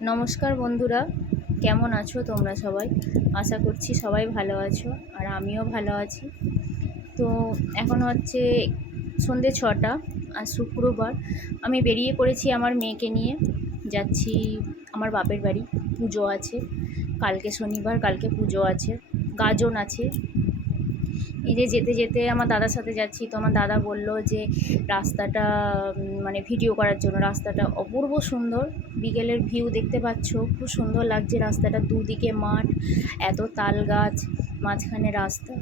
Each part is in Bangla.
নমস্কার বন্ধুরা, কেমন আছো তোমরা সবাই? আশা করছি সবাই ভালো আছো আর আমিও ভালো আছি। তো এখন হচ্ছে সন্ধে ছটা আর শুক্রবার। আমি বেরিয়ে পড়েছি আমার মেয়েকে নিয়ে। যাচ্ছি আমার বাপের বাড়ি, পুজো আছে। কালকে শনিবার, কালকে পুজো আছে। গাজন আছে। এই যে যেতে যেতে আমার দাদার সাথে যাচ্ছি তো আমার দাদা বলল যে রাস্তাটা মানে ভিডিও করার জন্য রাস্তাটা অপূর্ব সুন্দর। বিকেলের ভিউ দেখতে পাচ্ছ, খুব সুন্দর লাগছে রাস্তাটা, দুদিকে মাঠ, এত তাল গাছ, মাঝখানে রাস্তা।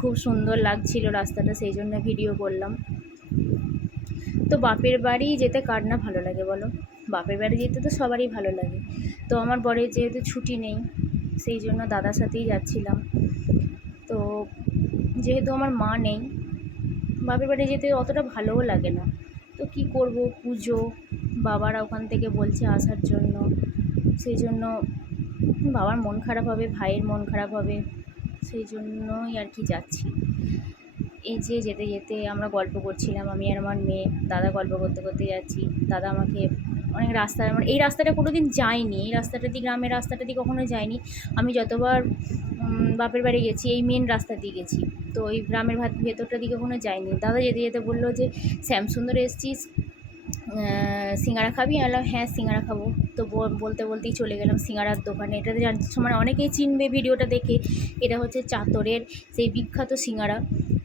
খুব সুন্দর লাগছিল রাস্তাটা, সেই জন্য ভিডিও করলাম। তো বাপের বাড়ি যেতে কার না ভালো লাগে বলো? বাপের বাড়ি যেতে তো সবারই ভালো লাগে। তো আমার বরের যেহেতু ছুটি নেই, সেই জন্য দাদার সাথেই যাচ্ছিলাম। তো যেহেতু আমার মা নেই, বাপের বাড়ি যেতে অতটা ভালোও লাগে না। তো কি করব? পুজো, বাবারা ওখান থেকে বলছে আসার জন্য। সেই জন্য বাবার মন খারাপ হবে, ভাইয়ের মন খারাপ হবে, সেই জন্যই আর কি যাচ্ছি। এই যে যেতে যেতে আমরা গল্প করছিলাম, আমি আর আমার মেয়ে, দাদা গল্প করতে করতে যাচ্ছি। দাদা আমাকে অনেক রাস্তা মানে এই রাস্তাটা কোনো দিন যায়নি এই রাস্তাটা দিয়ে, গ্রামের রাস্তাটা দিয়ে কখনো যায়নি আমি যতবার বাপের বাড়ি গেছি, এই মেন রাস্তা দিয়ে গেছি। তো এই গ্রামের ভাত ভেতরটা দিকে কখনো যায়নি দাদা যেতে যেতে বলল যে শ্যামসুন্দর এসছিস? সিঙ্গারা খাবি? আমি বললাম হ্যাঁ সিঙ্গারা খাব। তো বল- বলতে বলতেই চলে গেলাম সিঙ্গারার দোকানে। এটাতে মানে অনেকেই চিনবে ভিডিওটা দেখে। এটা হচ্ছে চাতরের সেই বিখ্যাত সিঙ্গারা।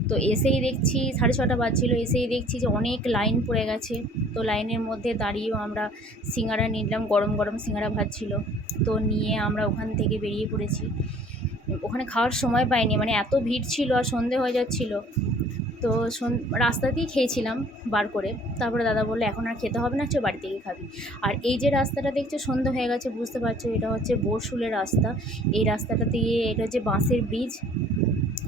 তো এসেই দেখছি, সাড়ে ছটা বাজছিল, এসেই দেখছি যে অনেক লাইন পড়ে গেছে। তো লাইনের মধ্যে দাঁড়িয়েও আমরা সিঙ্গারা নিলাম, গরম গরম সিঙ্গারা ভাজছিল। তো নিয়ে আমরা ওখান থেকে বেরিয়ে পড়েছি। ওখানে খাওয়ার সময় পাইনি মানে এত ভিড় ছিল আর সন্ধে হয়ে যাচ্ছিল। তো সন- রাস্তাতেই খেয়েছিলাম বার করে। তারপরে দাদা বলল, এখন আর খেতে হবে না চো বাড়ি থেকে খাবি। আর এই যে রাস্তাটা দেখছ, সন্ধে হয়ে গেছে, বুঝতে পারছ, এটা হচ্ছে বোরশুলের রাস্তা। এই রাস্তাটা দিয়ে এটা হচ্ছে বাঁশের ব্রিজ।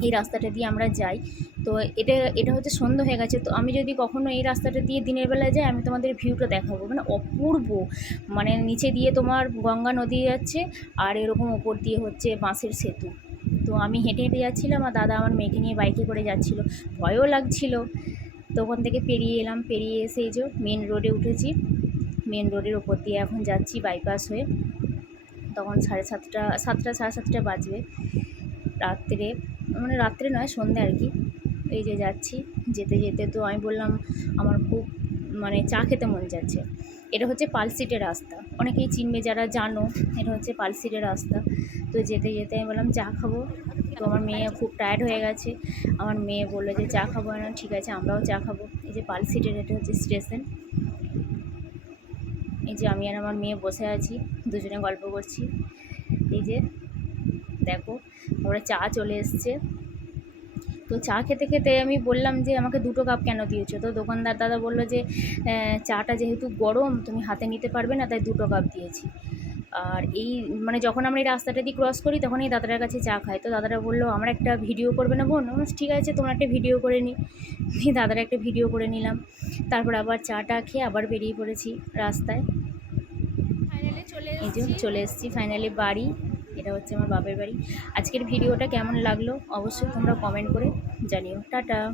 এই রাস্তাটা দিয়ে আমরা যাই। তো এটা এটা হচ্ছে সন্ধ্যা হয়ে গেছে। তো আমি যদি কখনো এই রাস্তাটা দিয়ে দিনের বেলায় যাই, আমি তোমাদের ভিউটা দেখাবো। মানে অপূর্ব। মানে নিচে দিয়ে তোমার গঙ্গা নদী যাচ্ছে, আর এরকম ওপর দিয়ে হচ্ছে বাঁশের সেতু। তো আমি হেঁটে হেঁটে যাচ্ছিলাম আর দাদা আমার মেয়েকে নিয়ে বাইকে করে যাচ্ছিল। ভয়ও লাগছিল। তো ওখান থেকে পেরিয়ে এলাম, পেরিয়ে এসে এই যে মেন রোডে উঠেছি। মেন রোডের ওপর দিয়ে এখন যাচ্ছি বাইপাস হয়ে। তখন সাড়ে সাতটা সাতটা, সাড়ে সাতটা বাজবে। রাত্রে মানে রাত্রে নয় সন্ধ্যে আর কি। এই যে যাচ্ছি। যেতে যেতে তো আমি বললাম, আমার খুব মানে চা খেতে মন যাচ্ছে। এটা হচ্ছে পালসিটের রাস্তা। অনেকেই চিনবে যারা জানো, এটা হচ্ছে পালসিটের রাস্তা। তো যেতে যেতে আমি বললাম, চা খাব? তো আমার মেয়ে খুব টায়ার্ড হয়ে গেছে। আমার মেয়ে বলল যে, চা খাব না, ঠিক আছে, আমরাও চা খাব। এই যে পালসিটের এটা হচ্ছে স্টেশন। এই যে আমি আর আমার মেয়ে বসে আছি, দুজনে গল্প করছি। এই যে দেখো ওরা চা চলে এসছে। তো চা খেতে খেতে আমি বললাম যে আমাকে দুটো কাপ কেন দিয়েছ? তো দোকানদার দাদা বলল যে চাটা যেহেতু গরম তুমি হাতে নিতে পারবে না তাই দুটো কাপ দিয়েছি। আর এই মানে যখন আমরা এই রাস্তাটা দিয়ে ক্রস করি তখন এই দাদাটার কাছে চা খাই তো দাদাটা বলল আমার একটা ভিডিও করবে না বোন ঠিক আছে তোমার একটা ভিডিও করে নিই দিয়ে দাদার একটা ভিডিও করে নিলাম। তারপর আবার চাটা খেয়ে আবার বেরিয়ে পড়েছি রাস্তায়। ফাইনালি চলে এই চলে এসেছি ফাইনালি বাড়ি। এটা হচ্ছে আমার বাপের বাড়ি। আজকের ভিডিওটা কেমন লাগল? অবশ্যই তোমরা কমেন্ট করে জানিও। টাটা!